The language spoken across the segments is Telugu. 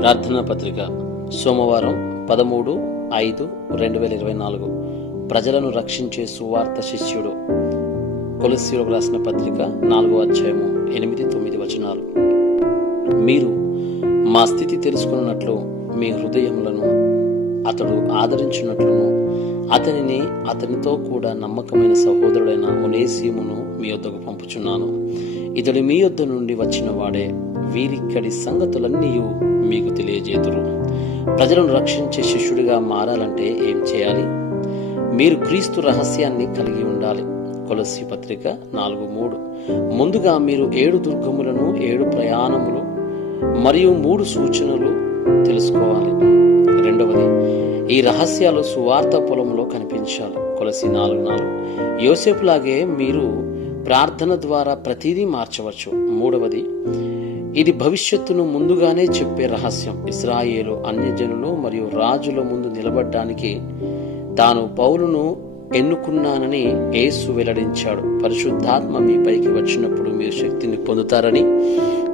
ప్రార్థనా పత్రిక సోమవారం పదమూడు ఐదు రెండు వేల ఇరవై నాలుగు. ప్రజలను రక్షించే సువార్త శిష్యుడు. కొలసీలకు రాసిన పత్రిక నాలుగో అధ్యాయము ఎనిమిది తొమ్మిది వచనాలు. మీరు మా స్థితి తెలుసుకున్నట్లు మీ హృదయములను అతడు ఆదరించినట్లును అతనిని అతనితో కూడా నమ్మకమైన సహోదరుడైన మునేసీమును మీ వద్దకు పంపుచున్నాను. ఇతడు మీ యొద్ద నుండి వచ్చిన వాడే. వీరిక్కడి సంగతులన్నీ మీకు తెలియజేతురు. ప్రజలను రక్షించే శిష్యుడిగా మారాలంటే ఏం చేయాలి? మీరు క్రీస్తు రహస్యాన్ని కలిగి ఉండాలి. కొలసి పత్రిక నాలుగు మూడు. ముందుగా మీరు ఏడు దుర్గములను ఏడు ప్రయాణములు మరియు మూడు సూచనలు తెలుసుకోవాలి. రెండవది ఈ రహస్యాలు సువార్త పొలంలో కనిపించాలి. కొలసి నాలుగు నాలుగు. యోసేపులాగే మీరు ప్రార్థన ద్వారా ప్రతిదీ మార్చవచ్చు. మూడవది ఇది భవిష్యత్తును ముందుగానే చెప్పే రహస్యం. ఇస్రాయేలు అన్యజనులు మరియు రాజుల ముందు నిలబడ్డానికి తాను పౌలును ఎన్నుకున్నానని యేసు వెల్లడించాడు. పరిశుద్ధాత్మ మీపైకి వచ్చినప్పుడు మీరు శక్తిని పొందుతారని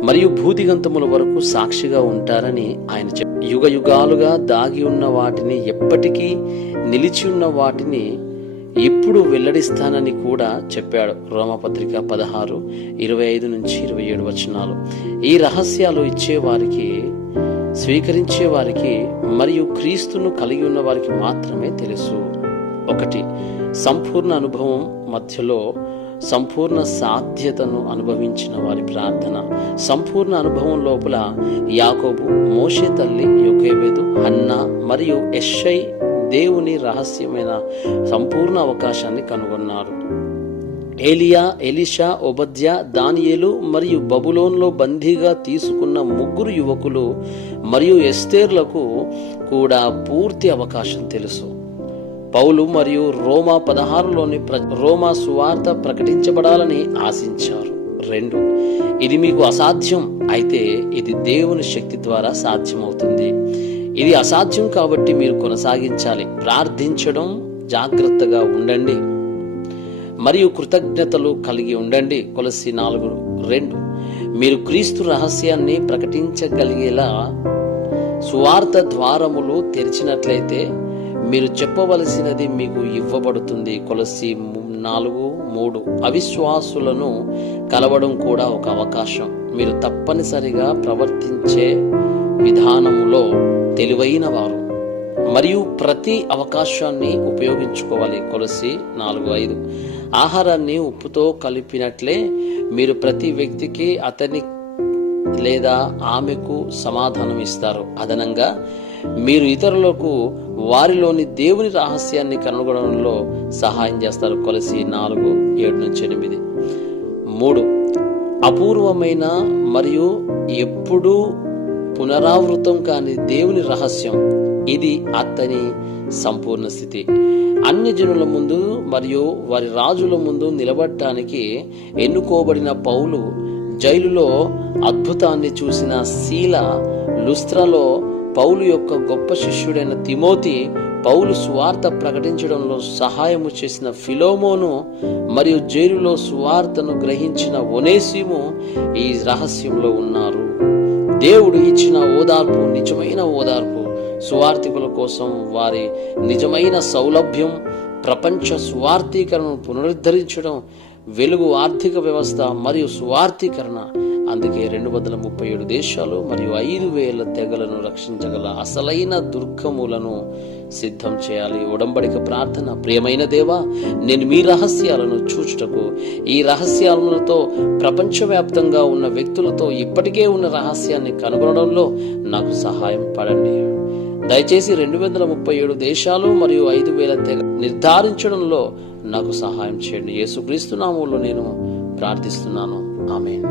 మరియు భూదిగంతముల వరకు సాక్షిగా ఉంటారని ఆయన చెప్పారు. యుగ యుగాలుగా దాగి ఉన్న వాటిని ఎప్పటికీ నిలిచి ఉన్న వాటిని ఇప్పుడు వెల్లడిస్తానని కూడా చెప్పాడు రోమపత్రిక పదహారు ఇరవై ఐదు నుంచి ఇరవై ఏడు వచనాలు. ఈ రహస్యాలు ఇచ్చేవారికి స్వీకరించే వారికి మరియు క్రీస్తును కలిగి ఉన్న వారికి మాత్రమే తెలుసు. ఒకటి సంపూర్ణ అనుభవం మధ్యలో సంపూర్ణ సాధ్యతను అనుభవించిన వారి ప్రార్థన. సంపూర్ణ అనుభవం లోపల యాకోబు మోషే తల్లి యుకేబేదు హన్నా మరియు ఎస్ఐ దేవుని రహస్యమైన సంపూర్ణ అవకాశాన్ని కనుగొన్నారు. ఏలియా ఎలిషా ఒబద్య దానియేలు మరియు బబులోన్లో బందీగా తీసుకున్న ముగ్గురు యువకులు మరియు ఎస్తేర్లకు కూడా పూర్తి అవకాశం తెలుసు. పౌలు మరియు రోమా పదహారులోని ప్ర- రోమా సువార్త ప్రకటించబడాలని ఆశించారు. రెండు ఇది మీకు అసాధ్యం అయితే ఇది దేవుని శక్తి ద్వారా సాధ్యమవుతుంది. ఇది అసాధ్యం కాబట్టి మీరు కొనసాగించాలి. ప్రార్థించడం జాగ్రత్తగా ఉండండి. మరియు కృతజ్ఞతలు కలిగి ఉండండి. కొలసి నాలుగు రెండు. మీరు క్రీస్తు రహస్యాన్ని ప్రకటించగలిగేలా సువార్త ద్వారములు తెరిచినట్లయితే మీరు చెప్పవలసినది మీకు ఇవ్వబడుతుంది. కొలసి నాలుగు మూడు. అవిశ్వాసులను కలవడం కూడా ఒక అవకాశం. మీరు తప్పనిసరిగా ప్రవర్తించే విధానములో తెలివైన వారు. మరియు ప్రతి అవకాశాన్ని ఉపయోగించుకోవాలి. కొలసి నాలుగు ఐదు. ఆహారాన్ని ఉప్పుతో కలిపినట్లే మీరు ప్రతి వ్యక్తికి అతని లేదా ఆమెకు సమాధానం ఇస్తారు. అదనంగా మీరు ఇతరులకు వారిలోని దేవుని రహస్యాన్ని కనుగొనడంలో సహాయం చేస్తారు. కొలసి నాలుగు ఏడు నుంచి ఎనిమిది. మూడు. అపూర్వమైన మరియు ఎప్పుడూ పునరావృతం కాని దేవుని రహస్యం. ఇది అతని సంపూర్ణ స్థితి. అన్యజనుల ముందు మరియు వారి రాజుల ముందు నిలబడటానికి ఎన్నుకోబడిన పౌలు జైలులో అద్భుతాన్ని చూసిన శీల లుస్త్రలో పౌలు యొక్క గొప్ప శిష్యుడైన తిమోతి పౌలు సువార్త ప్రకటించడంలో సహాయము చేసిన ఫిలోమోను మరియు జైలులో సువార్తను గ్రహించిన ఒనేసిము ఈ రహస్యంలో ఉన్నారు. దేవుడు ఇచ్చిన ఓదార్పు నిజమైన ఓదార్పు సువార్థికుల కోసం వారి నిజమైన సౌలభ్యం ప్రపంచ సువార్థీకరణను పునరుద్ధరించడం వెలుగు ఆర్థిక వ్యవస్థ మరియు సువార్థీకరణ. అందుకే రెండు వందల ముప్పై ఏడు దేశాలు మరియు ఐదు వేల తెగలను రక్షించగల అసలైన దుర్గములను సిద్ధం చేయాలి. ఉడంబడిక ప్రార్థన. ప్రియమైన దేవా నేను మీ రహస్యాలను చూచుటకు ఈ రహస్యాలతో ప్రపంచవ్యాప్తంగా ఉన్న వ్యక్తులతో ఇప్పటికే ఉన్న రహస్యాన్ని కనుగొనడంలో నాకు సహాయం పడండి. దయచేసి రెండు వందల ముప్పై ఏడు దేశాలు మరియు ఐదు వేల తెగ నిర్ధారించడంలో నాకు సహాయం చేయండి. యేసుక్రీస్తు నామంలో నేను ప్రార్థిస్తున్నాను. ఆమె